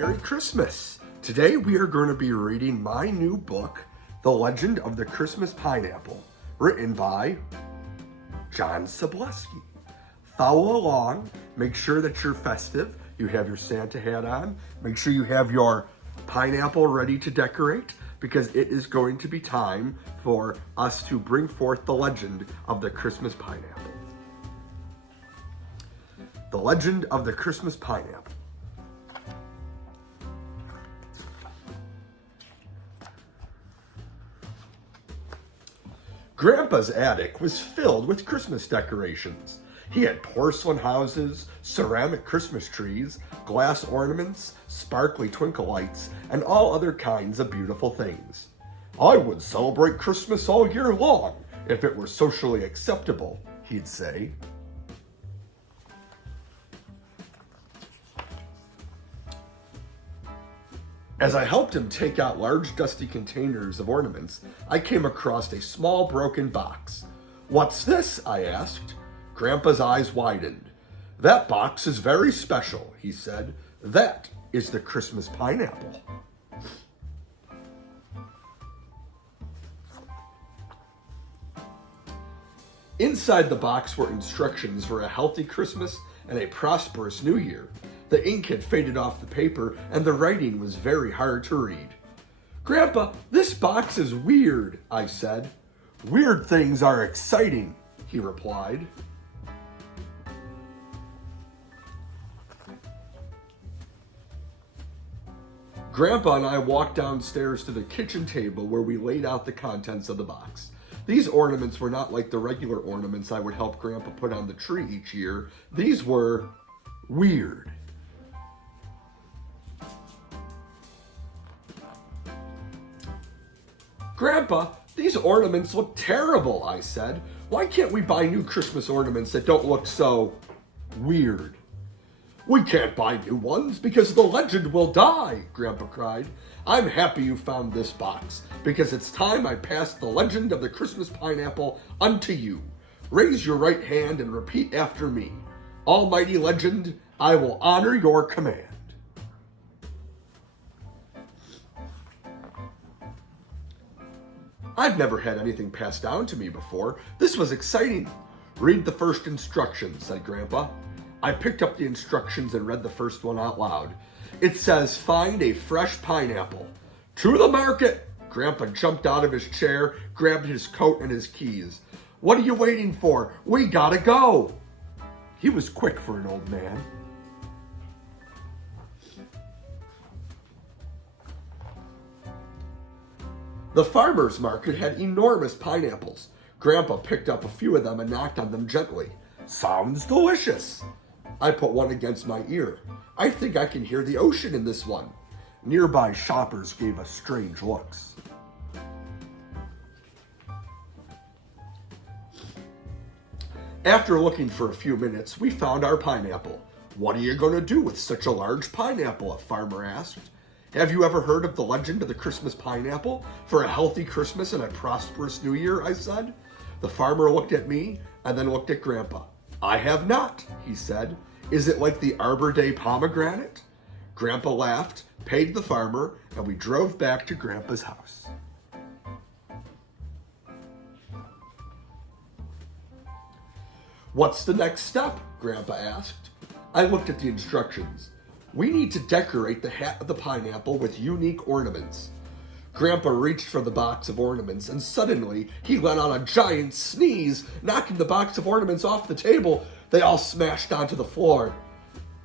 Merry Christmas! Today we are going to be reading my new book, The Legend of the Christmas Pineapple, written by John Szablewski. Follow along, make sure that you're festive, you have your Santa hat on, make sure you have your pineapple ready to decorate, because it is going to be time for us to bring forth the legend of the Christmas pineapple. The Legend of the Christmas Pineapple. Grandpa's attic was filled with Christmas decorations. He had porcelain houses, ceramic Christmas trees, glass ornaments, sparkly twinkle lights, and all other kinds of beautiful things. "I would celebrate Christmas all year long if it were socially acceptable," he'd say. As I helped him take out large dusty containers of ornaments, I came across a small broken box. "What's this?" I asked. Grandpa's eyes widened. "That box is very special," he said. "That is the Christmas pineapple." Inside the box were instructions for a healthy Christmas and a prosperous New Year. The ink had faded off the paper, and the writing was very hard to read. "Grandpa, this box is weird," I said. "Weird things are exciting," he replied. Grandpa and I walked downstairs to the kitchen table where we laid out the contents of the box. These ornaments were not like the regular ornaments I would help Grandpa put on the tree each year. These were weird. "Grandpa, these ornaments look terrible," I said. "Why can't we buy new Christmas ornaments that don't look so weird?" "We can't buy new ones because the legend will die," Grandpa cried. "I'm happy you found this box because it's time I passed the legend of the Christmas pineapple unto you. Raise your right hand and repeat after me. Almighty legend, I will honor your command." I've never had anything passed down to me before. This was exciting. "Read the first instructions," said Grandpa. I picked up the instructions and read the first one out loud. It says, "Find a fresh pineapple." "To the market!" Grandpa jumped out of his chair, grabbed his coat and his keys. "What are you waiting for? We gotta go!" He was quick for an old man. The farmer's market had enormous pineapples. Grandpa picked up a few of them and knocked on them gently. "Sounds delicious." I put one against my ear. "I think I can hear the ocean in this one." Nearby shoppers gave us strange looks. After looking for a few minutes, we found our pineapple. "What are you going to do with such a large pineapple?" a farmer asked. "Have you ever heard of the legend of the Christmas pineapple? For a healthy Christmas and a prosperous New Year," I said. The farmer looked at me and then looked at Grandpa. "I have not," he said. "Is it like the Arbor Day pomegranate?" Grandpa laughed, paid the farmer, and we drove back to Grandpa's house. "What's the next step?" Grandpa asked. I looked at the instructions. "We need to decorate the hat of the pineapple with unique ornaments." Grandpa reached for the box of ornaments, and suddenly he let out a giant sneeze, knocking the box of ornaments off the table. They all smashed onto the floor.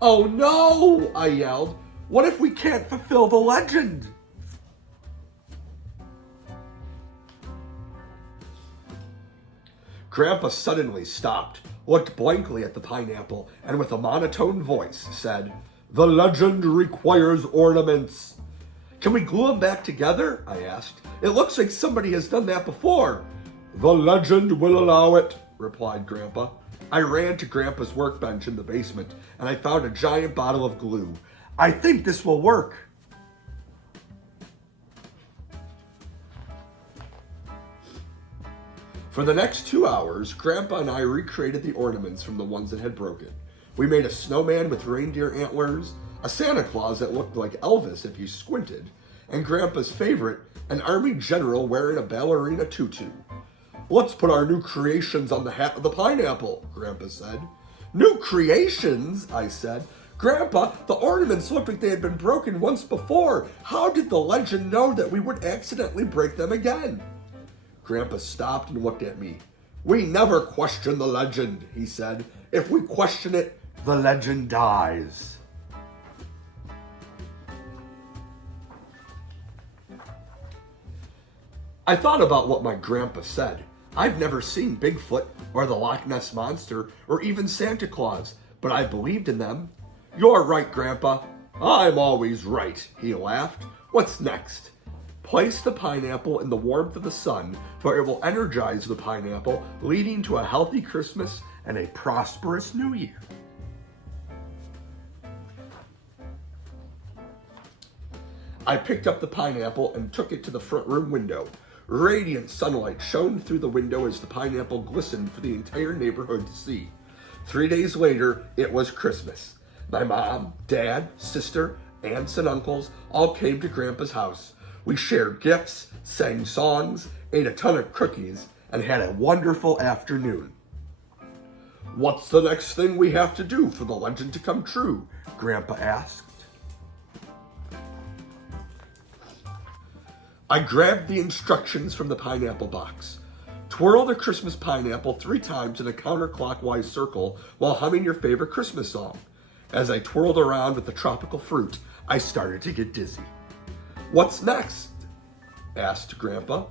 "Oh no!" I yelled. "What if we can't fulfill the legend?" Grandpa suddenly stopped, looked blankly at the pineapple, and with a monotone voice said, "The legend requires ornaments." "Can we glue them back together?" I asked. "It looks like somebody has done that before." "The legend will allow it," replied Grandpa. I ran to Grandpa's workbench in the basement, and I found a giant bottle of glue. "I think this will work." For the next 2 hours, Grandpa and I recreated the ornaments from the ones that had broken. We made a snowman with reindeer antlers, a Santa Claus that looked like Elvis if you squinted, and Grandpa's favorite, an army general wearing a ballerina tutu. Let's put our new creations on the hat of the pineapple, Grandpa said. New creations, I said. Grandpa, the ornaments looked like they had been broken once before. How did the legend know that we would accidentally break them again? Grandpa stopped and looked at me. We never question the legend, he said. If we question it, the legend dies. I thought about what my grandpa said. I've never seen Bigfoot or the Loch Ness Monster or even Santa Claus, but I believed in them. You're right, Grandpa. I'm always right, he laughed. What's next? Place the pineapple in the warmth of the sun, for it will energize the pineapple, leading to a healthy Christmas and a prosperous New Year. I picked up the pineapple and took it to the front room window. Radiant sunlight shone through the window as the pineapple glistened for the entire neighborhood to see. 3 days later, it was Christmas. My mom, dad, sister, aunts, and uncles all came to Grandpa's house. We shared gifts, sang songs, ate a ton of cookies, and had a wonderful afternoon. What's the next thing we have to do for the legend to come true? Grandpa asked. I grabbed the instructions from the pineapple box. Twirl the Christmas pineapple 3 times in a counterclockwise circle while humming your favorite Christmas song. As I twirled around with the tropical fruit, I started to get dizzy. What's next? Asked Grandpa.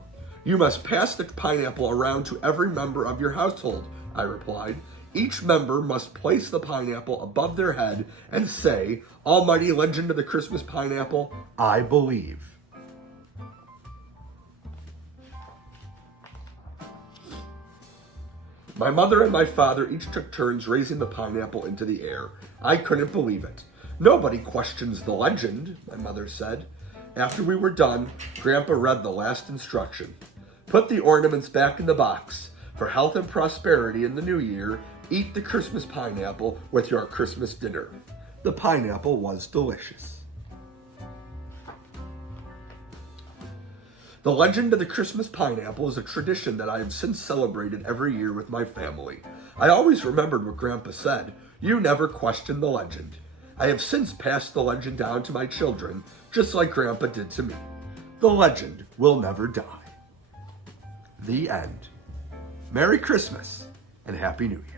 You must pass the pineapple around to every member of your household, I replied. Each member must place the pineapple above their head and say, Almighty Legend of the Christmas Pineapple, I believe. My mother and my father each took turns raising the pineapple into the air. I couldn't believe it. Nobody questions the legend, my mother said. After we were done, Grandpa read the last instruction. Put the ornaments back in the box. For health and prosperity in the new year, eat the Christmas pineapple with your Christmas dinner. The pineapple was delicious. The legend of the Christmas pineapple is a tradition that I have since celebrated every year with my family. I always remembered what Grandpa said. You never question the legend. I have since passed the legend down to my children, just like Grandpa did to me. The legend will never die. The end. Merry Christmas and Happy New Year.